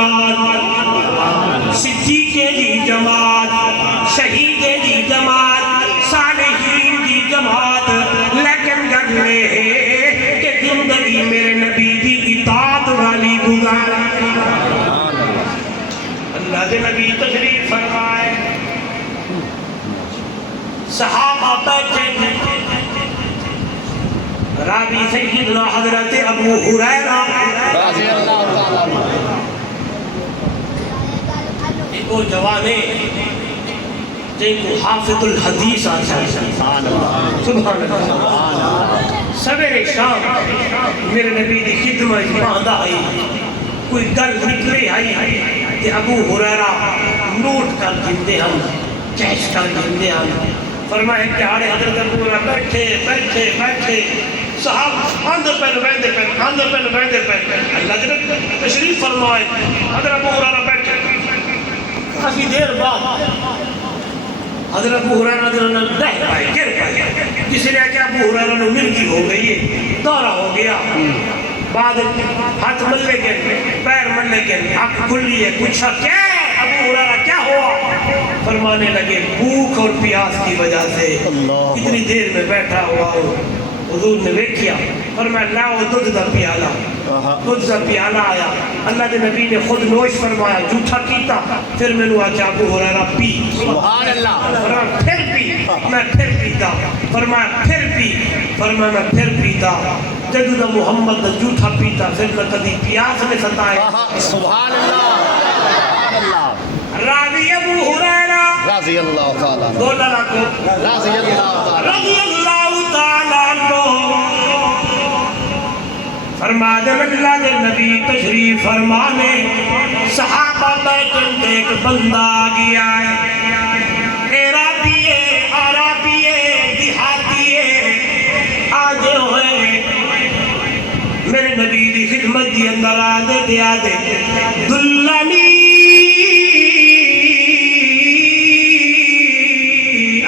جماعت، صدیقے دی جماعت، شہیدے دی جماعت، صالحین دی جماعت، لیکن گلے کہ زندگی میرے نبی دی اطاعت والی گزار۔ اللہ دے نبی تشریف فرمائے، صحابہ بیٹھے، راوی سیدنا حضرت ابو ہریرہ رضی اللہ تعالیٰ عنہ، ایک وہ جوانے جن کو حافظ الحدیث آتا ہے، سبحان اللہ، سبحان اللہ، سبحان اللہ، سویر شام میرے نبی دی خدمت باندھا آئی، کوئی گل نکلے آئی کہ ابو ہریرہ نوٹ کر گندے ہم، کیش کر گندے ہم، فرمائے کہ آڑے حضرت ابو ہریرہ بیٹھے بیٹھے بیٹھے، صاحب اندر پہن بیندے پہن، اندر پہن بیندے پہن، اللہ جنہ تشریف فرمائے، حضرت ابو ہریرہ بیٹھے، کافی دیر بعد حضرت ابو ہریرہ نے دہ پائے، گر پائے، کسی نے کہا ابو ہریرہ نے مرگی ہو گئی ہے، دورہ ہو گیا، بعد ہاتھ ملے گئے، پیر ملے گئے، آنکھ کھلی ہے، پوچھا کیا ہے ابو ہریرہ کیا ہوا؟ فرمانے لگے بھوک اور پیاس کی وجہ سے کتنی دیر میں بیٹھا ہوا ہوں، حضور نے دیکھیا، فرمایا لاؤ دودھ دا پیالہ، دودھ دا پیالہ آیا، اللہ دے نبی نے خود نوش فرمایا، جھوٹا کیتا، پھر میں نے آجا ابو ہریرہ پی، سبحان اللہ، فرمایا پھر پی، میں پھر پیتا، فرمایا پھر پی، فرمایا میں پھر پیتا، جدو دا محمد دا جھوٹا پیتا، پھر میں کدی پیاس میں ستائے، سبحان اللہ، سبحان اللہ، راوی ابو ہریرہ رضی اللہ تعالیٰ عنہ، بولا لکھو رضی اللہ تعالیٰ عنہ، رضی اللہ تعالیٰ عنہ، فرما دے اللہ دے نبی تشریف فرمانے، صحابہ بیٹھن ایک بندہ آگیا ہے، عرابیے دیہاتیے آجے ہوئے میرے نبی دی خدمت دی اندر آدھے دلنی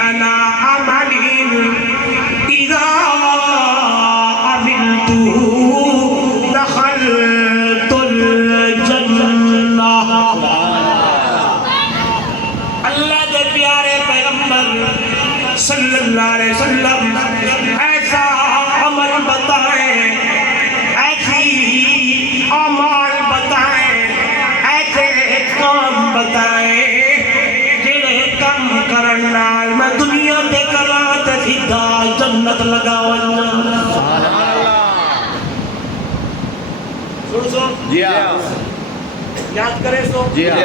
انا عملین اذا عملتو دخلت الجنہ۔ اللہ دے پیارے پیغمبر صلی اللہ علیہ وسلم ایسا عمل بتائیں، ایسی اعمال بتائیں، ایسے کام بتائیں جنہیں کم کرن نال میں دنیا تے کراں تے سیدھا جنت لگاواں۔ سو جی ہاں، یاد کرے سو جی ہاں،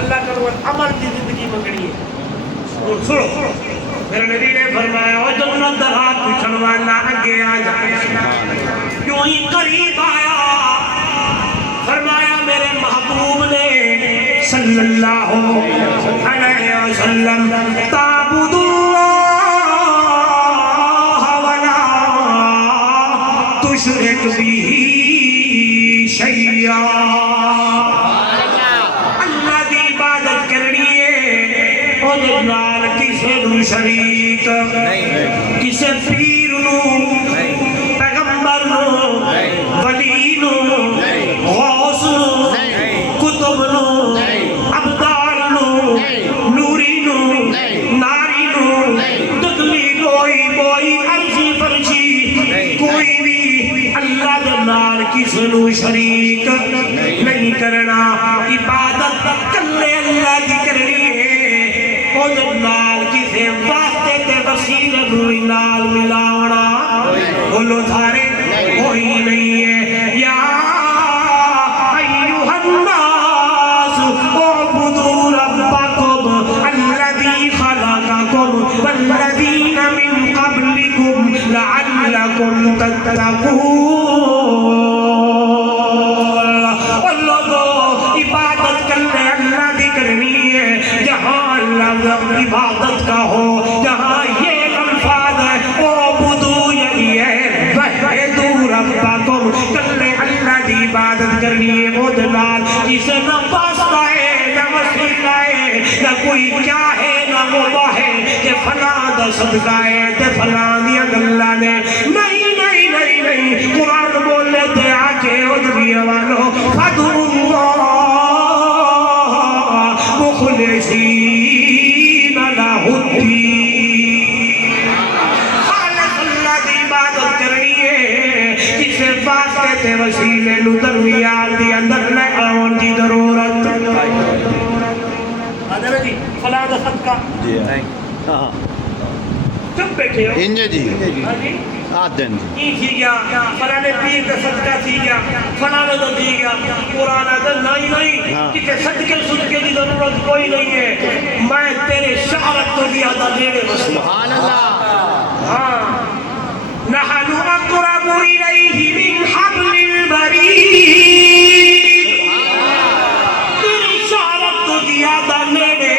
اللہ کرو عمل کی زندگی منگنی ہے۔ سنو میرے نبی نے فرمایا او جنت دا ہاتھ پوچھن والا اگے آ جا، کیوں ہی قریب آیا، فرمایا میرے محبوب نے صلی اللہ علیہ وسلم تعبد اللہ ولا تشرک به شیئا، اللہ دی عبادت کرنی ہے اور نال کسے نو شریک، کسے پیر نو، پیغمبر نو، ولی نو، غوث نو، کتب نو، ابدال نو، نوری نو، ناری نو، دکلی کوئی عرشی فرشی کوئی بھی اللہ دے نال کسے نو شریک نہیں کرنا، عبادت کلے اللہ دی کرنی ہے، اور نال کسے واسطے تے وسیلے نو نال ملاونا بولو تھارے کوئی نہیں ہے۔ یا ایھا الناس اعبدوا ربکم الذی خلقکم والذین من قبلکم لعلکم تتقون۔ اور لوگوں عبادت کرنے اللہ دی کرنی ہے، جہاں اللہ عبادت کا ہو، جہاں یہ الفاظ ہے اعبدوا یعنی ہے وحدوا ربکم، کرنے اللہ دی عبادت کرنی ہے، خود نال کسے نہ واسطہ ہے نہ وسیلہ ہے نہ کوئی کیا ہے نہ وہ ہے کہ فلاں دا صدقہ ہے تے فلاں دیا گلہ نے، نہیں نہیں نہیں نہیں، قرآن بولے تے آکے ادھری والو فدعوا اللہ پکا جی ہاں چپ بیٹھے ہو انجے جی ہاں جی آدن یہ تھی گیا فلانے پیر کا صدقہ تھی گیا فلانے تو دی گیا قرآن آدھر نہیں کہ صدقے کی ضرورت کوئی نہیں ہے میں تیرے شعرت کو دیا تھا دینے سبحان اللہ ہاں نحن اقرب الیہ من حبل الورید تیری شعرت کو دیا تھا نیڑے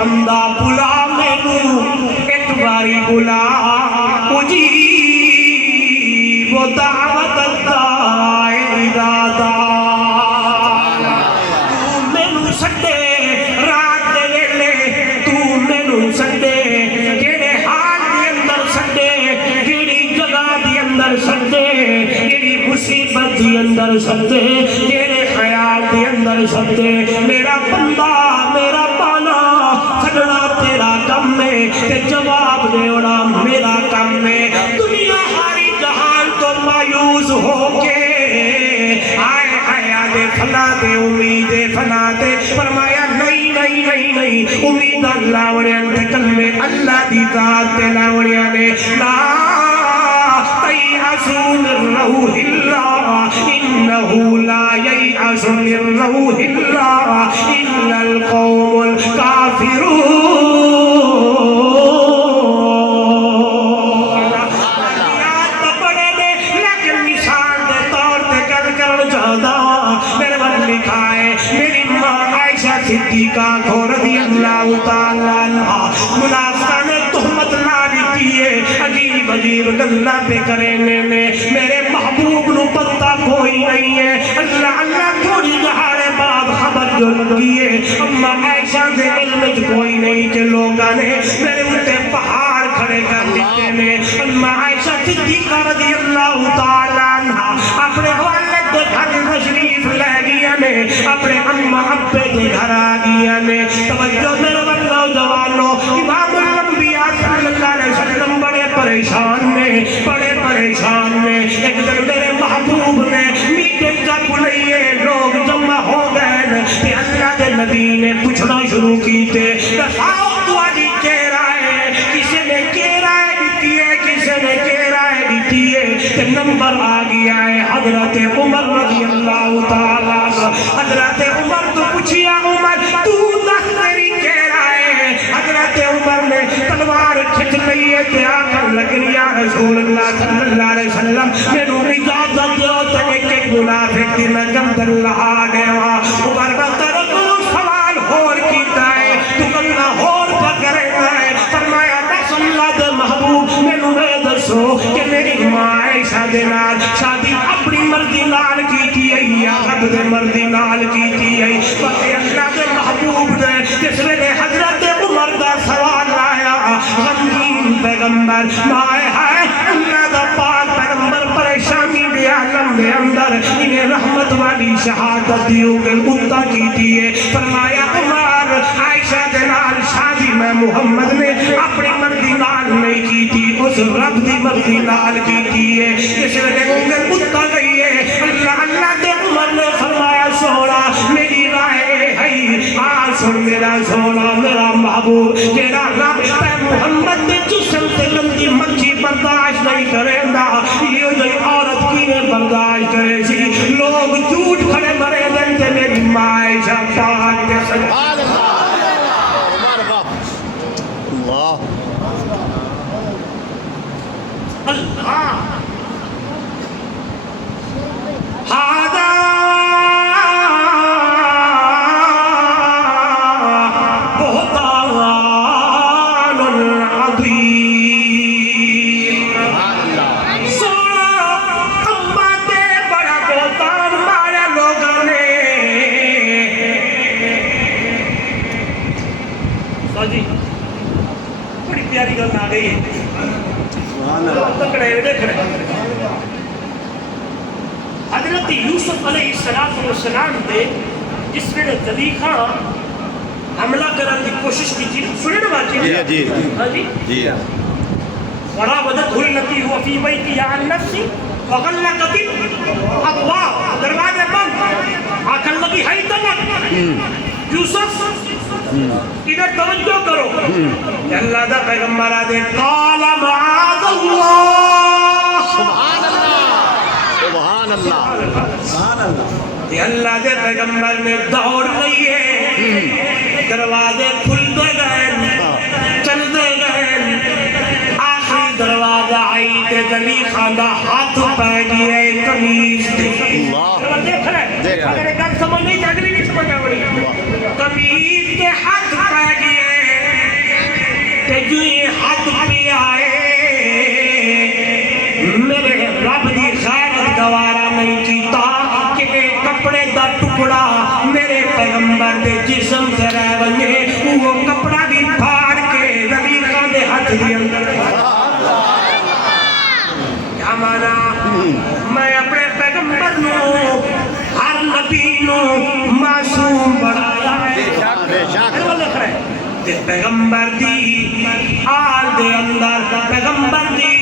بندہ بلا مینو ایک باری بلا اجیب دعوت الداعی دادا تو مینو سڈے رات دے ویلے تو مینو سڈے جڑے حال دے اندر سڈے جڑی جگہ دے اندر سڈے جڑی مصیبت دے اندر سڈے جڑے خیال دے اندر سڈے میرا بندہ میرا بانا سڈنا تیرا کم ہے تے جواب دینا میرا کم ہے دنیا ہاری جہان تو مایوس ہو کے آئے آیا دے فنا دے امید فنا دے فرمایا نہیں امید اللہ وڑیاں دے کلمے اللہ دی ذات دے لاوڑیاں نے لا تیأسوا من روح اللہ انہو لا ییأس من روح اللہ الا القوم الکافرون صدیقہ کو رضی اللہ تعالیٰ عنہ منافقہ نے تہمت لاری کیے عجیب گلہ پہ کرنے میں میرے محبوب نو پتہ کوئی نہیں ہے اللہ تھوڑی دہاڑے بعد خبر جو لگی ہے اما عائشہ دے علم کوئی نہیں کہ لوگاں نے میرے اٹھے پہاڑ کھڑے کر دیتے نے اما عائشہ صدیقہ رضی اللہ تعالیٰ عنہ اپنے والد دے گھر تشریف لے گیا نے اپنے اما ابے دے گھر آ گیا نے توجہ میرے بندہ جوانوں امام الانبیاء صلی اللہ علیہ وسلم بڑے پریشان نے ایک دن میرے محبوب نے میٹنگ کا بلائیے لوگ جمع ہو گئے کہ اللہ کے نبی نے پوچھنا شروع کی تھے دفاؤ تواڈی کہہ رہا ہے کسی نے کہہ رہا ہے دیتی ہے کسی نے کہہ رہا ہے دیتی ہے کہ نمبر آ گیا ہے حضرت عمر رضی اللہ تعالیٰ حضرت عمر تو پوچھیا عمر تو دس میری کہہ رہا ہے حضرت عمر نے تلوار کھچ لئی ہے کہ آکر لگن یا رسول اللہ صلی اللہ علیہ وسلم میرے اجازت دیو تک ایک منافق دی میں گندر لہا گیا عمر بطر کو سوال ہور کیتا ہے تو کلنا ہور پکرے ہے فرمایا رسول اللہ دے محبوب میں دسو کہ میری ماں عائشہ دے نال شادی اپنی مرضی نال کی ہے یا رب دے مرضی نال کی ہے بلکہ اللہ کے محبوب نے جس ویلے حضرت عمر دا سوال آیا غمگین پیغمبر مائے ہے اللہ دا پاک پیغمبر پریشانی دے عالم دے اندر انہیں رحمت والی شہادت دیو گے اتہ کی دیئے فرمایا عمر عائشہ دے نال شادی میں محمد نے اپنی مرضی نال نہیں کی تھی اس رب دی مرضی نال کی دیئے جس ویلے انہیں اتہ گئی ہے اللہ دے عمر نے فرمایا سونا میری رائے ہے سن میرا سونا میرا محبوب جیڑا رب پہ محمد نے جسم سے گندی مچھی برداشت نہیں کرے گا یہ جو عورت کی نے برداشت کرے سی لوگ جھوٹ کھڑے مرے دنتے میری معائشہ پاک کے سبحان اللہ اللہ ہادا بڑی پیاری گل آ گئی ہے حضرت یوسف علیہ السلام دے جس ویلے زلیخا حملہ کرنے کی کوشش کی تھی سننے واقعی جی ہاں جی وراودته التي هو في بيتها عن نفسه وغلقت الابواب دروازے بند آکر لگی ہے تلک یوسف ادھر اللہ دا پیغمبر آدھے قال معاذ اللہ سبحان اللہ سبحان اللہ یہ اللہ دے پیغمبر نے دوڑ لئیے دروازے کھل دے گئے چل دے گئے آخری دروازہ آئی تے دلی خاندہ ہاتھ پہ گئے کمیز دیکھ رہے اگر ایک گل سمجھ نہیں جاگلی نہیں سمجھ آوڑی کمیز کے ہاتھ پہ گئے تے جو یہ ہاتھ پہ آئے میرے رب دی خیرت گوارا نہیں کیتا کہ کپڑے دا ٹکڑا میرے پیغمبر دے جسم سے رہ بنجے وہ کپڑا بھی پھاڑ کے زلیخہ دے ہاتھ دی اندر کیا مانا میں اپنے پیغمبر نو ہر نبی نو معصوم بڑھایا ہے پیغمبر دی آل دے اندر پیغمبر دی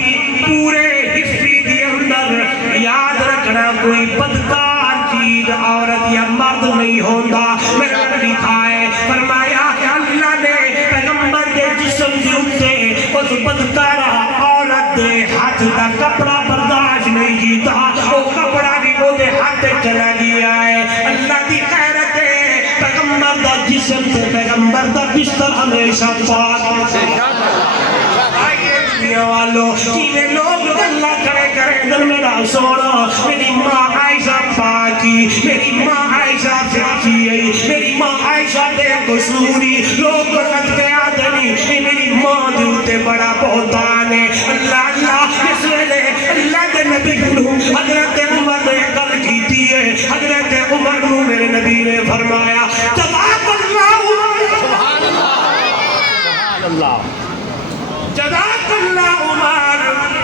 پورے حصی دے اندر یاد رکھنا کوئی بدکار چیز عورت یا مرد نہیں ہوندہ میرا نبی کھائے فرمایا اللہ نے پیغمبر دے جسم دے اتے اس بدکارہ عورت دے ہاتھ دا کپڑا برداشت نہیں کیتا وہ کپڑا بھی وہ دے ہاتھ چلا گیا ہے اللہ دی خیرت ہے پیغمبر دا جسم سے پیغمبر دا بستر ہمیشہ پاک آئیے دنیا والوں کینے لوگ اللہ کرے دل میرا سونا میری ماں عائشہ پاکی میری ماں عائشہ فکی میری ماں عائشہ دے قصوری لوگ رکھت کے آدمی میری ماں دیوتے بڑا بہتان ہے اللہ اس ویلے اللہ کے نبی نو حضرت عمر نے گل کیتی ہے حضرت عمر نو میرے نبی نے فرمایا جزاک اللہ جزاک اللہ عمر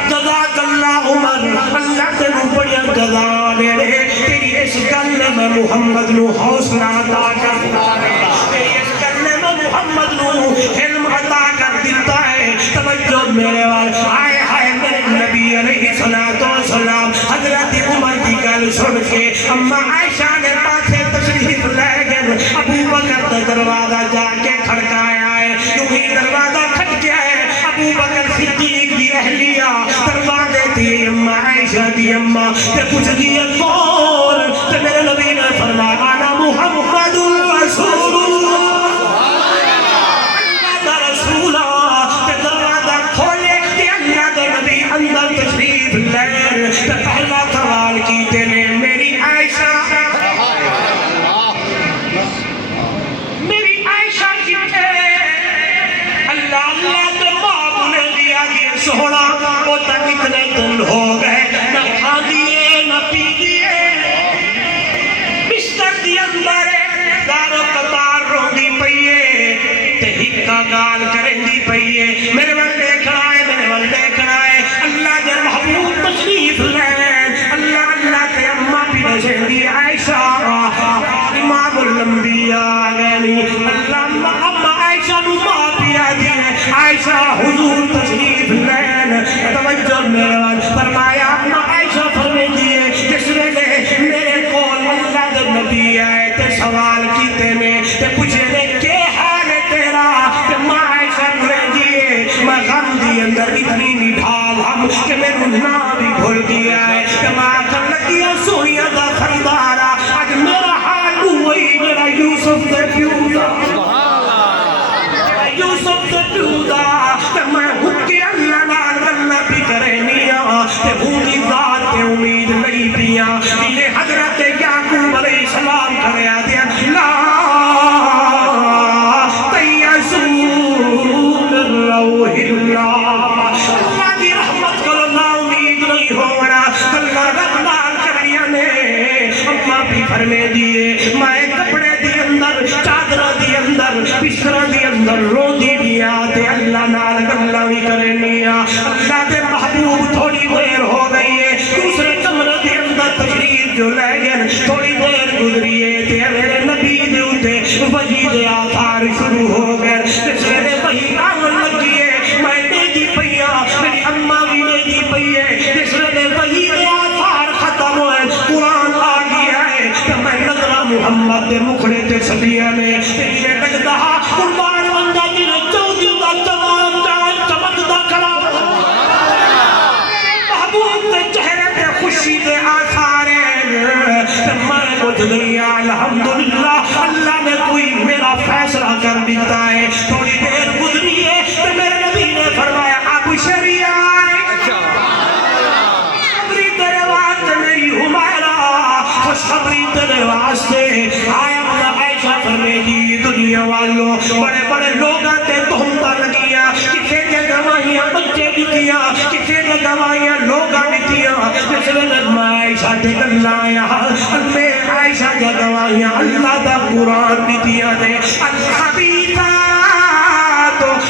جزاک اللہ عمر اللہ تے نو بڑیا جزا دے رہے تیری اس گل میں محمد نو حوصلہ عطا کر دیتا ہے تیری اس گل میں محمد نو علم عطا کر دیتا ہے توجہ میرے وال آئے ہائے میرے نبی علیہ السلام حضرت عمر کی گل سن کے اما عائشہ نے پاسے تشریف لے گئے ابو بکر کا دروازہ جا کے کھڑکایا ہے کیوں ہی دروازہ کھٹ گیا ہے ابو بکر صدیق دی اہلیہ دروازے دی اما عائشہ دی اما تے پوچھ دی کون تے میرے نبی نے فرمایا انا محمد رسول اللہ اللہ رسول تے دروازہ کھولے تے اللہ دے نبی اندر تشریف لے تے پہلا سوال کیتے نے میری عائشہ میری عائشہ کتے اللہ اللہ تے ماں نے دیا کہ سونا وہ تک اتنے دن ہو گئے نہ کھا دیے نہ پی دیے بستر دی اندر دارو قطار روندی پئیے تے ہکا گال کرندی پئیے میرے وال دیکھنا ہے میرے وال دیکھنا ہے اللہ دے محبوب تشریف لین اللہ اللہ تے اماں بھی نشہندی عائشہ امام الانبیاء گئنی اللہ اماں عائشہ نو ماں پیا دیئے عائشہ حضور تشریف لین توجہ میرے وال فرمایا اماں عائشہ فرمے دیئے جس ویلے میرے کول اللہ دے نبی آئے تے سوال کیتے میں تے پوچھے نے کہ حال ہے تیرا تے ماں عائشہ فرمے دیئے میں غم دی اندر اتنی نڈھال ہم کہ میرے نام بھی بھول گیا ہے کہ ماں کر لگیا سویا دا خریدارا آج میرا حال ہوئی میرا یوسف دے پیودا یوسف دے پیودا کہ میں حکی اللہ نال اللہ بھی کرے نیا کہ بھولی ذات کے امید نہیں پیا کہ حضرت یعقوب علیہ السلام کرے آدیا لا تیسو من روح اللہ اللہ دی رحمت کرو نا امید نہیں ہونا اللہ رب نال کرنیا نے اما بھی فرمے دیئے میں کپڑے دی اندر چادر دی اندر بستر دی اندر رو دی دیا تے اللہ نال گلا بھی کرنیا اللہ دے محبوب تھوڑی دیر ہو گئی ہے دوسرے کمرے دی اندر تشریف جو لے گئے تھوڑی دیر گزریے تے میرے نبی دے اتے وحی دے آثار شروع ہو گئے جس میرے وحی آمن لگیے میں دے دی پئیا میری اماں بھی دے دی پئیے جس میرے وحی دے آثار ختم ہوئے قرآن آ گیا ہے کہ میں نظرہ محمد دے مکھڑے تے صدیہ میں تے لگتا قربان بندہ جنہیں چودی دا گئی الحمدللہ اللہ نے کوئی میرا فیصلہ کر دیتا ہے. تھوڑی دیر گزری ہے تو میرے نبی نے فرمایا اب شریعہ خوشخبری تیرے واسطے میری حمیرہ, خوشخبری تیرے واسطے. آیا عائشہ فرمیدی دنیا والوں بڑے بڑے لوگ آتے تہمتاں لگیاں, کسے دے گواہیاں بچے دتیاں, کسے دے گواہیاں لوگاں دتیاں. جس ویلے عائشہ دے گلاں میں عائشہ دے گواہیاں اللہ دا قرآن دتیاں نے. الخبیثات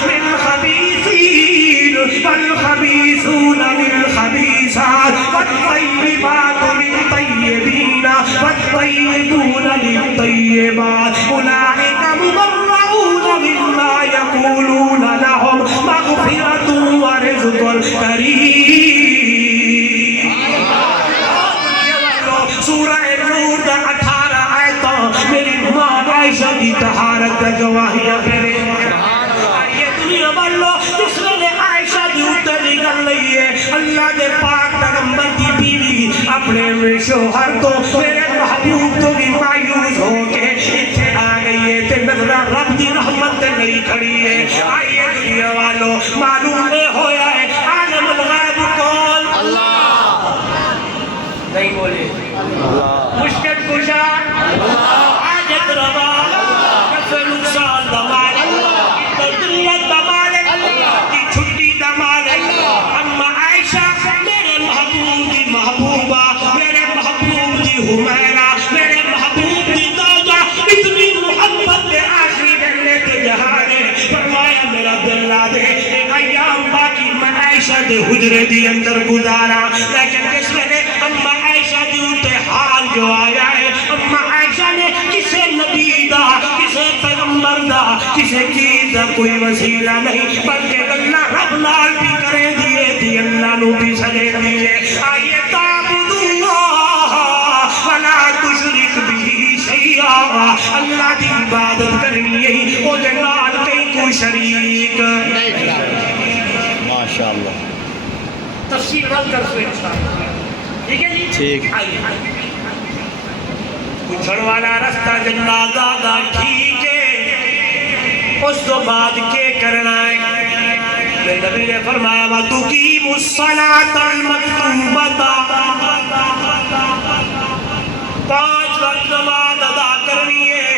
للخبیثین والخبیثون للخبیثات والطیبات للطیبین والطیبون للطیبات اولئک مبرؤون مما یقولون لهم مغفرۃ ورزق کریم. سورہ نور دا 18 آیتاں میری ماں عائشہ دی طہارت کا گواہیاں کرے. یہ دنیا والو جس نے عائشہ دی اوتے نکل رہی ہے اللہ دے پاک پیغمبر دی بیوی اپنے شوہر تو میرے محبوب تو بھی مایوس ہو کے اتنے آ گئی ہے تے نظرہ رب دی رحمت تے نہیں کھڑی ہے. آئیے دنیا والو معلوم ہویا ہے عالم الغیب کون؟ اللہ. نہیں بولے مشکل کشا حاجت روا کسے نقصان دا مالک ذلت دا مالک کی چھٹی دا مالک. اما عائشہ میرے محبوب دی محبوبہ, میرے محبوب دی حمیرہ, میرے محبوب دی زوجہ, اتنی محبت دے آخری گلے تے جہانے فرمایا میرا دل لا دے ایک ایام باقی میں عائشہ دے حجرے دی اندر گزارا. لیکن جس میں اما عائشہ دی اونتے حال جو آیا ہے اما عائشہ نے کسے نبی دا کسے پیغمبر دا کسے چیز دا کوئی وسیلہ نہیں بلکہ اللہ رب نال بھی کرے دیئے دی اللہ نو بھی سجے دیئے. آئیے تعبدوا اللہ ولا تشرک به شیئا, اللہ دی عبادت کرنی ہے او دے نال کہیں کوئی شریک نہیں کرا. ماشاءاللہ تفسیر رل کر سو انشاءاللہ. ٹھیک ہے جی؟ ٹھیک. پوچھن والا رستہ جنازہ دا ٹھیک ہے, اس تو بعد کے کرنا ہے؟ میرے نبی نے فرمایا وَتُقِيمُ الصَّلَاةَ الْمَكْتُوبَةَ, 5 وقت نماز ادا کرنی ہے.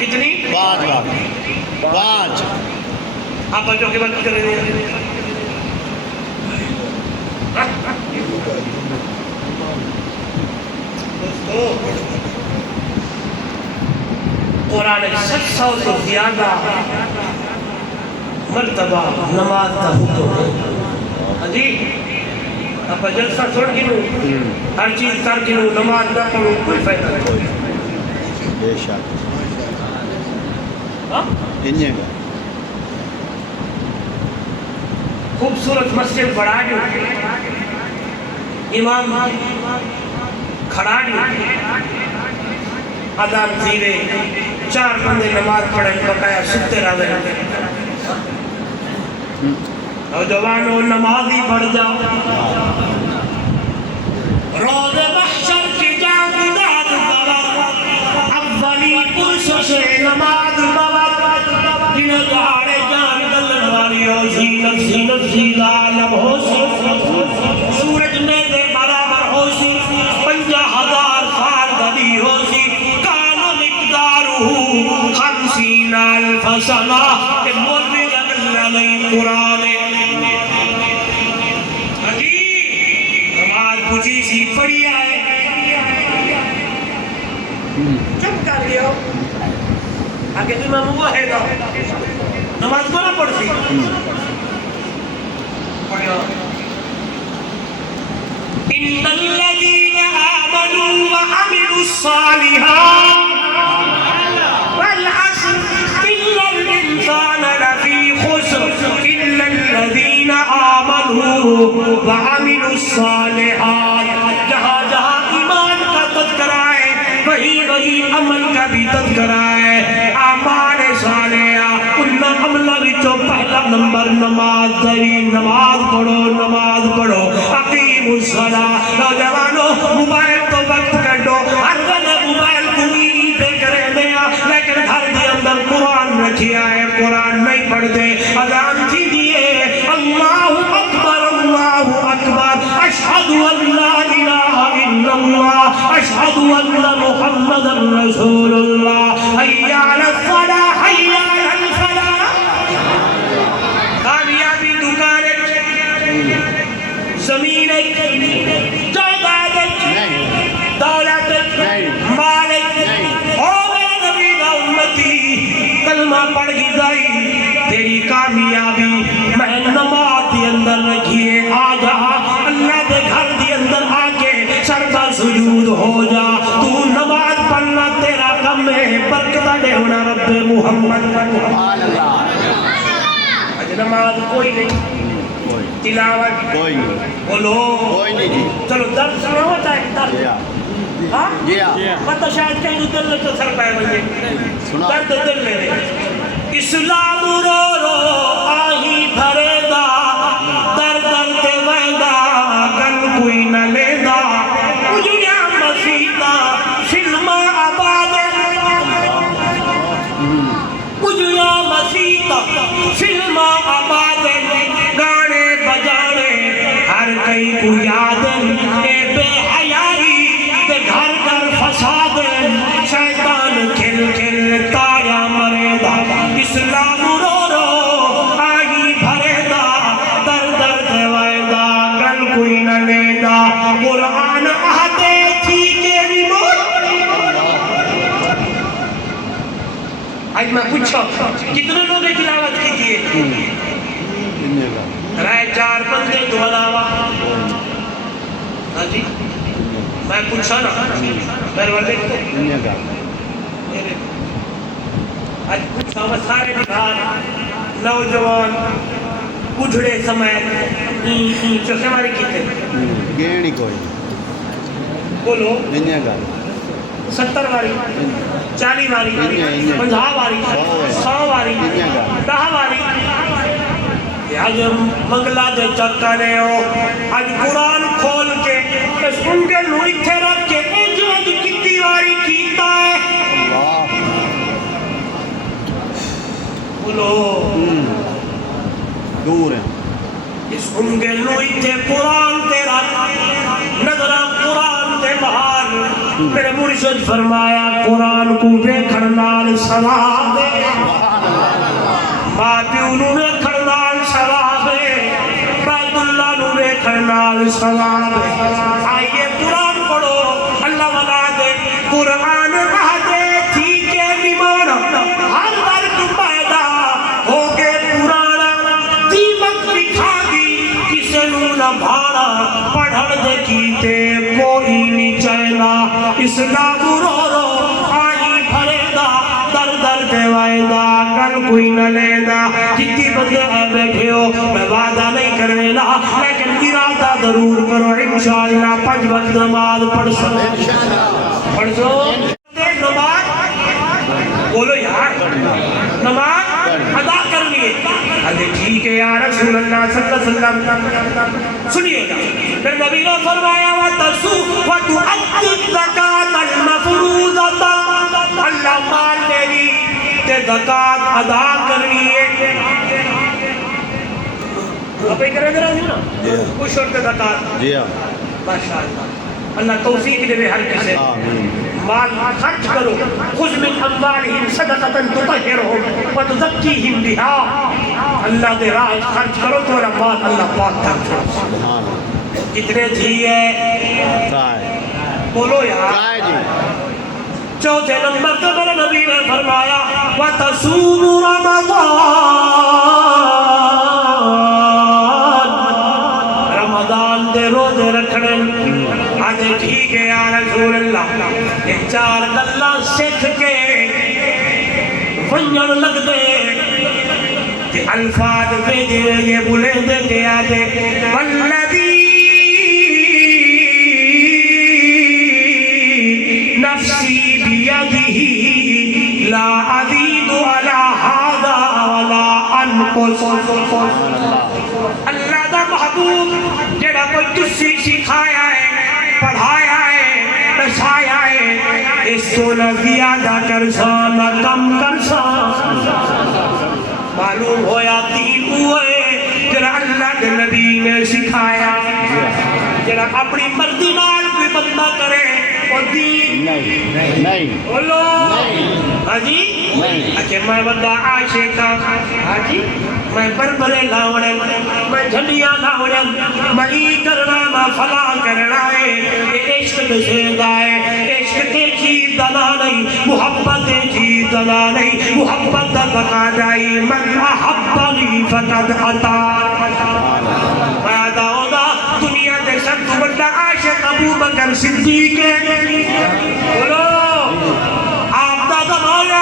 کتنی؟ 5 وقت. 5 آپ بچوں کے وقت کرنی ہے. قرآن 700 سے زیادہ مرتبہ نماز کا حکم ہے. جی آپ جلسہ چھوڑ گنو, ہر چیز کر گنو, نماز نہ پڑھو کوئی فائدہ نہیں. بے شک انہیں خوبصورت مسجد بڑھا جو امام کھڑا جو اذان تھیوے 4 بندے نماز پڑھیں بقایا ستے رہ گئے. نوجوانوں نمازی بڑھ جاؤ, روز محشر کی جان داد بابا اولی پرس سے نماز بابا جنہیں دہاڑے جان دلن والی ہو زینت زینت زیدہ عالم ہو سی سورج میں دے برابر ہو سی 50,000 سال دلی ہو سی کان مقدارہ 50,000 سنہ کہ مولوی اللہ نہیں قرآن پوچھی سی پڑھی آئے چپ کر لیا آگے تو امام وہ ہے نا نماز کو نہ پڑھتی ان الذين آمنوا وعملوا الصالحات والعصر إن الإنسان لفي خسر إلا الذين آمنوا وعملوا الصالحات. جہاں جہاں ایمان کا تذکرہ ہے وہی عمل کا بھی تذکرہ ہے. اعمال صالحہ ان عملوں وچوں پہلا نمبر نماز دری. نماز پڑھو اقیموا الصلاۃ. نوجوانوں موبائل تو وقت کڈو, ہر ان محمد رسول اللہ حی علی الصلاۃ حی علی الفلاح کامیابی دکان زمین جائیداد دولت مال او میرے نبی دا امتی کلمہ پڑھ گئی تیری کامیابی میں نماز کے اندر رکھیے آ جا اللہ دے گھر کے اندر آ کے سردا سجود ہو جا تو نماز پڑھنا تیرا کم ہے برکت دے ہونا رب محمد آج نماز کوئی نہیں تلاوت کوئی نہیں بولو کوئی نہیں جی چلو درد سنا ہوتا ہے درد ہاں جی ہاں مطلب شاید کہیں تو دل تو سر پائے بنجے سنا درد دل میں اسلام رو رو آہی بھرے دا در در تے ویدا گن کوئی نہ لے دا اجڑیا مسیدہ فلم آباد اجڑیا مسیدہ فلم آباد گانے بجانے ہر کئی کو یاد اے بے حیائی تے گھر گھر فساد شیطان کھل کھل تارا مرے دا اسلام رو رو آگی بھرے دا در در دوائے دا گل کوئی نہ لے دا قرآن آتے تھی کے ریموٹ آج میں پوچھا کتنے لوگ نے تلاوت کی تھی رائے چار بندے تو علاوہ ہاں جی میں پوچھا نا میرے والے تو آج پوچھا وہ سارے نگار نوجوان اجھڑے سمے چوکے ماری کیتے گیڑی کوئی بولو دنیا کا 70 واری 40 واری 50 واری 100 واری 10 واری آج منگلہ دے چکانے ہو آج قرآن کھول کے اس ان کے لوئی تھے رکھ کے انجوز کتی واری کیتا ہے بولو دور ہیں اس ان کے لوئی تھے قرآن تیرا نظرہ قرآن تے بہار میرے مرشد فرمایا قرآن کو بے کھڑنال ثواب دے ماں پیونوں نے کھڑنال ثواب دے بیت اللہ نو بے کھڑنال ثواب دے آئیے قرآن پڑھو اللہ بنا دے قرآن آدے تھی کے بیمان ہر ورک پیدا ہو کے پرانا دیمک دکھا دی کسے نو نہ بھاڑا پڑھڑ دے کیتے کوئی نہیں چاہنا اسلام رو رو آئی بھرے دا در در دیوائے دا کل کوئی نہ لے دا جتی بندے اے بیٹھے ہو میں وعدہ نہیں کرنے لا لیکن ارادہ ضرور کرو انشاءاللہ 5 وقت نماز پڑھ سکتے پڑھ سو نماز بولو یار نماز ادا کر لیے حضرت ٹھیک ہے یا رسول اللہ صلی اللہ علیہ وسلم سنیے گا پھر نبی نے فرمایا وَتُؤَدِّ الزَّكَاةَ الْمَفْرُوضَةَ اللہ مال میری تے زکاة ادا کرنی ہے آپ ایک رہ رہا ہوں نا کچھ شرط زکاة جی ہاں ماشاءاللہ اللہ توفیق دے ہر کسے مال خرچ کرو خذ من اموالہم صدقۃ تطہرہم وتزکیہم بہا اللہ دے راہ خرچ کرو تو مال اللہ پاک کر چھوڑ کتنے دیئے بولو یار چوتھے نمبر تو میرے نبی نے فرمایا وَتَصُومُ رمضان دے روزے رکھنے آجے ٹھیک ہے یا رسول اللہ یہ 4 گلہ سکھ کے ونجن لگ دے کہ الفاظ بھیجے یہ بلے دے کے آجے والذی نفسی بیدہی لا عزید علی هذا ولا انقص اللہ دا محبوب جڑا کوئی کسی سکھایا ہے پڑھایا ہے نشایا ہے اس کو نہ زیادہ کرسا نہ کم کرسا معلوم ہویا تین ہوئے جڑا اللہ کے نبی نے سکھایا جڑا اپنی مرضی نال کوئی بندہ کرے وہ دین نہیں بولو ہاں جی نہیں اچھا میں بندہ عاشق ہاں جی میں بربرے لاوڑے میں جھنڈیاں لاوڑے میں ای کرنا میں فلا کرنا ہے یہ عشق نشیدہ ہے عشق کے چیز دنا نہیں محبت چیز دنا نہیں محبت دکا جائی من احبنی فقد عطا پیدا ہونا دنیا دے سب تو بڑا عاشق ابو بکر صدیق ہے بولو آپ دا زمانہ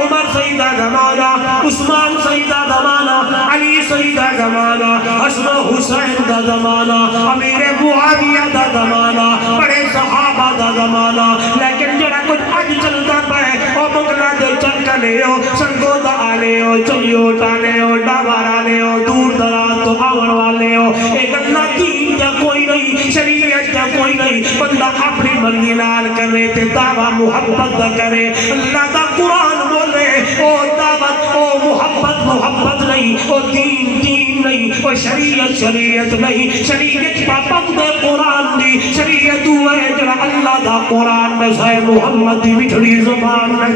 عمر سیدہ زمانہ عثمان سیدہ زمانہ علی سیدہ زمانہ حسن و حسین دا زمانہ امیر معاویہ دا زمانہ بڑے صحابہ دا زمانہ لیکن جڑا کچھ اج چلتا پائے او مغلہ دے چنکا لے ہو سنگو دا آلے ہو چلیو ٹانے ہو ڈاوار آلے ہو دور دراز تو آور والے ہو ایک اللہ دین جا کوئی نہیں شریعت جا کوئی نہیں بندہ اپنی مرضی نال کرے تے دعویٰ محبت دا کرے اللہ دا قرآن بولے او دعوت او محبت نہیں او دین نہیں او شریعت نہیں شریعت پابند قرآن دی شریعت ہے جڑا اللہ دا قرآن میں سائے محمد دی مٹھڑی زبان میں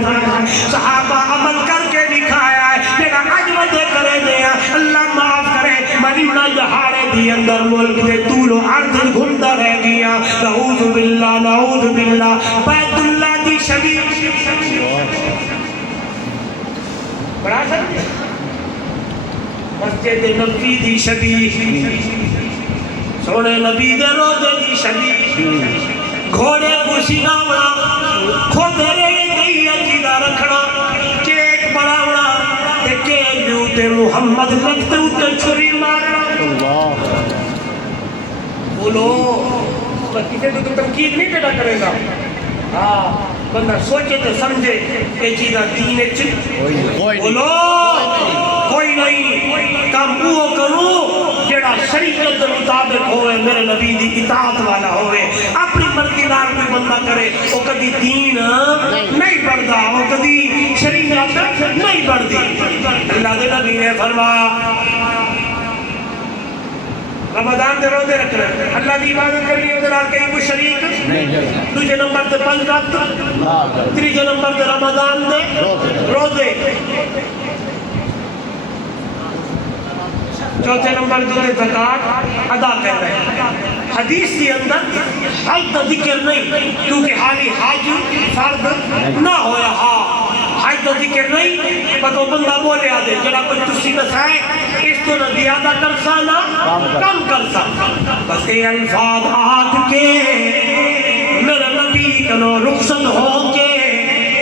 صحابہ عمل کر کے دکھایا ہے جڑا عجمت کرے دیا اللہ معاف کرے مدینہ جہاڑے دی اندر ملک دے طول و عرض گھندا رہ گیا نعوذ باللہ بیت اللہ دی شبیہ بڑا سکتے مسجد نبی دی شبیہ سونے نبی دے روزے دی شبیہ گھوڑے کو سینہ بڑا کھودے رہے گئی عقیدہ رکھنا کیک بڑاونا تے کیک بیوتے محمد لگتے ہوتے چھری مارنا بولو کسی تو تنقید نہیں پیدا کرے گا ہاں بندہ سوچے تو سمجھے یہ چیزاں دین بولو کوئی نہیں کام وہ کرو جڑا شریعت کے مطابق ہوئے میرے نبی دی اطاعت والا ہوئے اپنی مرضی نال کوئی بندہ کرے وہ کبھی دین نہیں پڑھتا وہ کبھی شریعت نہیں پڑھتی اللہ دے نبی نے فرمایا رمضان دے روزے رکھنا اللہ دی عبادت کرنی ہے نال کہیں کوئی شریک دوسرے نمبر تے 5 وقت تیسرے نمبر تے رمضان دے روزے چوتھے نمبر تے زکات ادا کر رہے ہیں حدیث کے اندر حج کا ذکر نہیں کیونکہ حالی حج فرض نہ ہویا حج کا ذکر نہیں پر وہ بندہ بولے آدھے جڑا کچھ تسی نسائے اس تو نہ زیادہ کرسا نہ کم کرسا بس یہ الفاظ آگ کے میرے نبی کنو رخصت ہو کے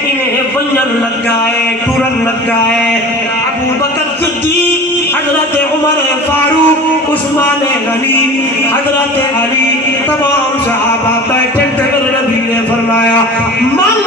انہیں ونجن لگائے ٹورن لگائے ابو بکر صدیق حضرت عمر فاروق عثمان غنی حضرت علی تمام صحابہ بیٹھے تھے میرے نبی نے فرمایا من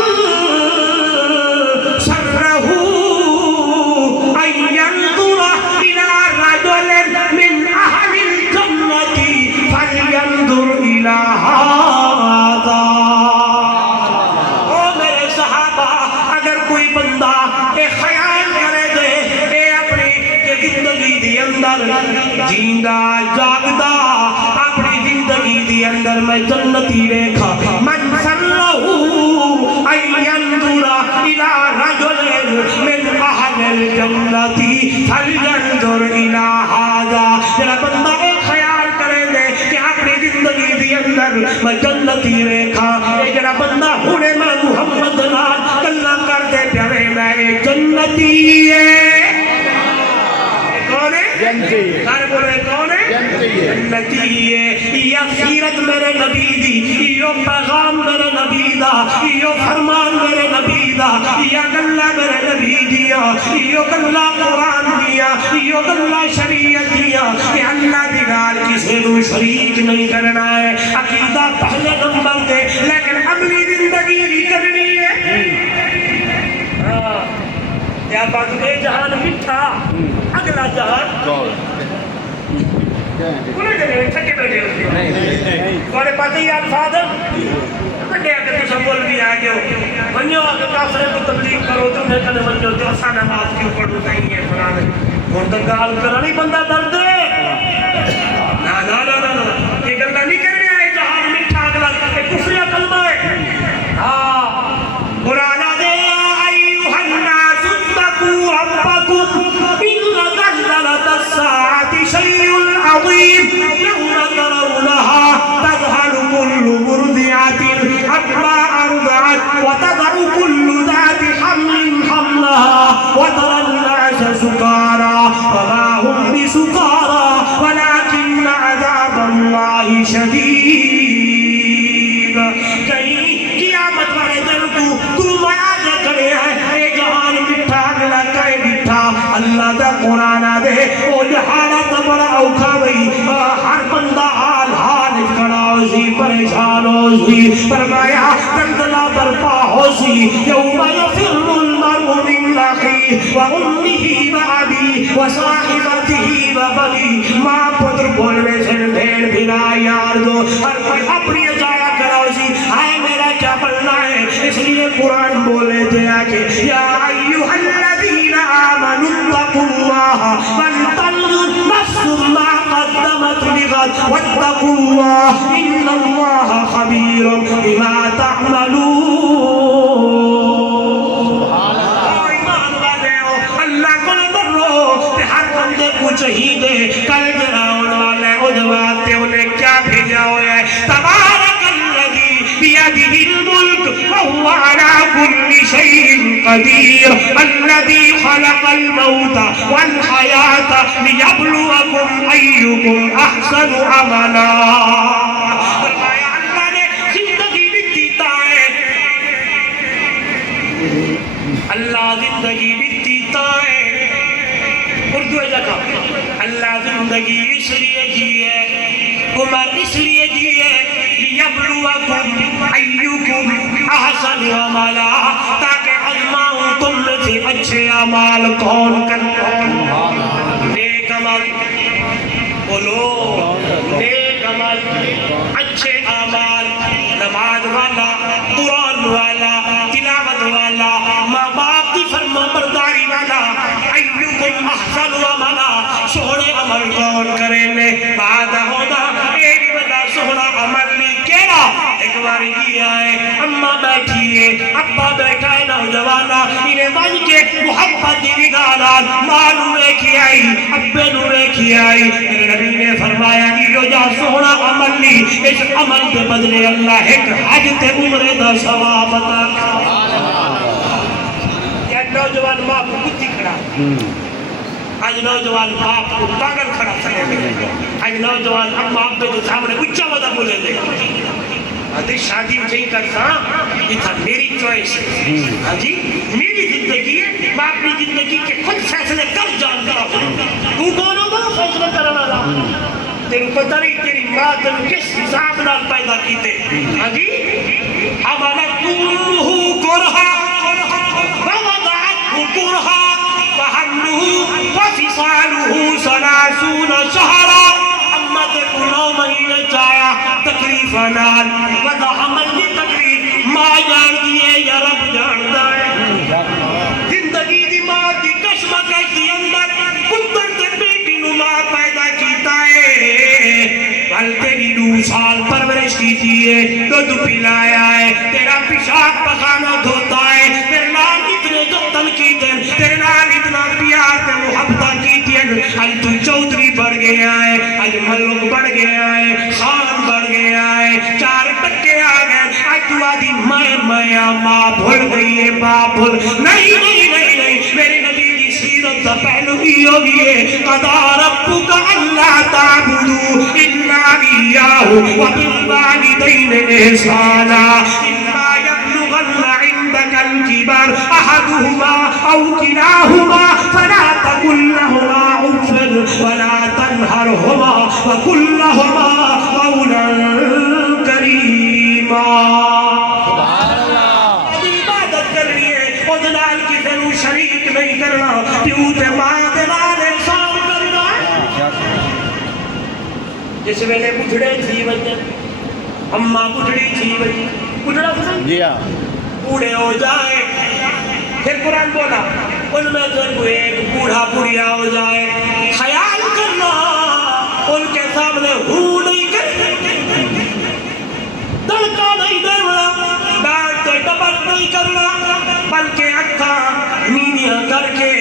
جیندہ جاگدہ اپنی زندگی دی اندر میں جنتی ریکھا من سرہو ان ینظر الى رجل من اہل الجنتی فلینظر الى هذا جڑا بندہ ایک خیال کرے دے کہ اپنی زندگی دی اندر میں جنتی ریکھا اے جڑا بندہ ہونے میں محمد نال گلاں کردے پیارے میں جنتی ہے کون ہے سارے بولے کون ہے جنتی ہے یہ سیرت میرے نبی دی یہ پیغام میرے نبی دا یہ فرمان میرے نبی دا یہ گلہ میرے نبی دیا یہ گلہ قرآن دیا یہ گلہ شریعت دیا کہ اللہ دی گال کسی نو شریک نہیں کرنا ہے عقیدہ پہلے نمبر دے لیکن عملی زندگی بھی کرنی ہے یا بات اے جہان مٹھا اگلا جہان انہیں جنہیں چھکے بیٹھے ہوتے ہیں تھوڑے پاتے ہی الفاظ بڑے اگر تو سب بول بھی آگے ہو منیو اگر کافرے کو تبلیغ کرو تو انہیں کنے منیو تو آسان نماز کیوں پڑھو نہیں ہے فلانے گردگال کرانی بندہ درد ہے نا نا نا نا یہ گلہ نہیں کرنے آئے جہان مٹھا اگلا کفریہ کلمہ ہے سی یوم یفر المرء من اخیہ وامہ وابیہ وصاحبتہ وبنیہ ماں پتر بولنے سے بہن بھرا یار دو ہر کوئی اپنی جایا کرو سی آئے میرا کیا بننا ہے اس لیے قرآن بولے تھے آکے یا ایوہ الذین آمنوا اتقوا اللہ ولتنظر نفس ما قدمت لغد واتقوا اللہ ان اللہ خبیر بما تعملون ایمان والے ہو اللہ کو نہ ڈرو کہ ہر بندے کو چاہیے کل گراؤن والے ادواتے انہیں کیا بھیجا ہوا ہے تبارک الذی بیدہ الملک وهو على كل شيء قدير الذي خلق الموت والحياة ليبلوكم أيكم أحسن عملا فرمایا اللہ نے زندگی بھی دیتا ہے اللہ زندگی بھی دیتا ہے اردو ہے جگہ اللہ زندگی اس لیے دی ہے عمر اس لیے دی ہے لیبلوکم ایکم احسن عملا تاکہ آزماؤں تم میں سے اچھے اعمال کون کرتا ہے نیک عمل بولو نیک عمل اچھے اعمال نماز والا قرآن والا تلاوت والا ماں باپ کی فرما برداری والا ایکم احسن عملا سونے عمل کون کریں نے بعد ہونا ایک بدا سونا عمل نہیں کیڑا ایک بار کیا ہے اماں بیٹھی ہے ابا بیٹھا ہے نوجوانا انہیں بن کے محبت دی نگاہان ماں نوے کی آئی ابے نوے کی آئی میرے نبی نے فرمایا یہ جا سونا عمل نہیں اس عمل کے بدلے اللہ ایک حج تے عمرے دا ثواب عطا کیا نوجوان ماں کو کتی کھڑا آج نوجوان باپ کو پاگل کھڑا سکے لے آج نوجوان اما ابے کے سامنے اچھا ودا بولے لے آدھی شادی نہیں کرتا یہ تھا میری چوائس ہے ہاں جی میری زندگی ہے میں اپنی زندگی کے خود فیصلے کر جانتا ہوں تو کون ہوگا فیصلے کرنا والا تیرے پتہ نہیں تیری ماں تم کس حساب نال پیدا کیتے ہاں جی حملت امہ کرہا ووضعته کرہا وحمله وفصاله 30 شہرا اما تے کو 9 مہینے چایا تکلیف نال ودا عمل دی تکلیف ماں جان دیئے یا رب جاندا ہے زندگی دی ماں دی کشمکش دی اندر پتر تے بیٹی نو ماں پیدا کیتا ہے ول تیری 2 سال پرورش کیتی ہے دودھ پلایا ہے تیرا پیشاب پخانہ دھوتا ہے تیرے نال اتنے جتن کیتے تیرے نال اتنا پیار تے محبت کیتی ہے آج تو چودھری بڑھ گیا ہے آج ملک بڑھ گیا ہے خان بڑھ گیا ہے 4 ٹکے آ گئے آج تو آدھی میں ماں بھول گئی ہے باپ بھول نہیں میرے نبی دی سیرت دا پہلو ہی ہوگی ہے قضا ربک اللہ تعبدوا الا ایاہ وبالوالدین احسانا اما یبلغن عندک الکبر احدہما او کلاہما فلا تقل لهما اف ولا تنہرہما وقل لهما قولا کریما عبادت کرنی ہے ادنال کی ضرور شریک نہیں کرنا پیو تے ماں دلال احسان کرنا جس ویلے بڑھڑے تھی وجہ اماں بڑھڑی تھی وجہ بڑھڑا پسند جی ہاں بوڑھے ہو جائے پھر قرآن بولا ان میں جو ایک بوڑھا بڑھیا ہو جائے خیال کرنا ان کے سامنے ہو نہیں کرنا دلکا نہیں دینا ڈانٹ کے ڈبٹ نہیں کرنا بلکہ اکھا نیاں کر کے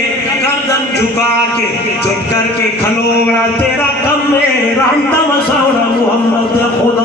گردن جھکا کے چپ کر کے کھلونا تیرا کم ہے رحمت وسونا محمد خدا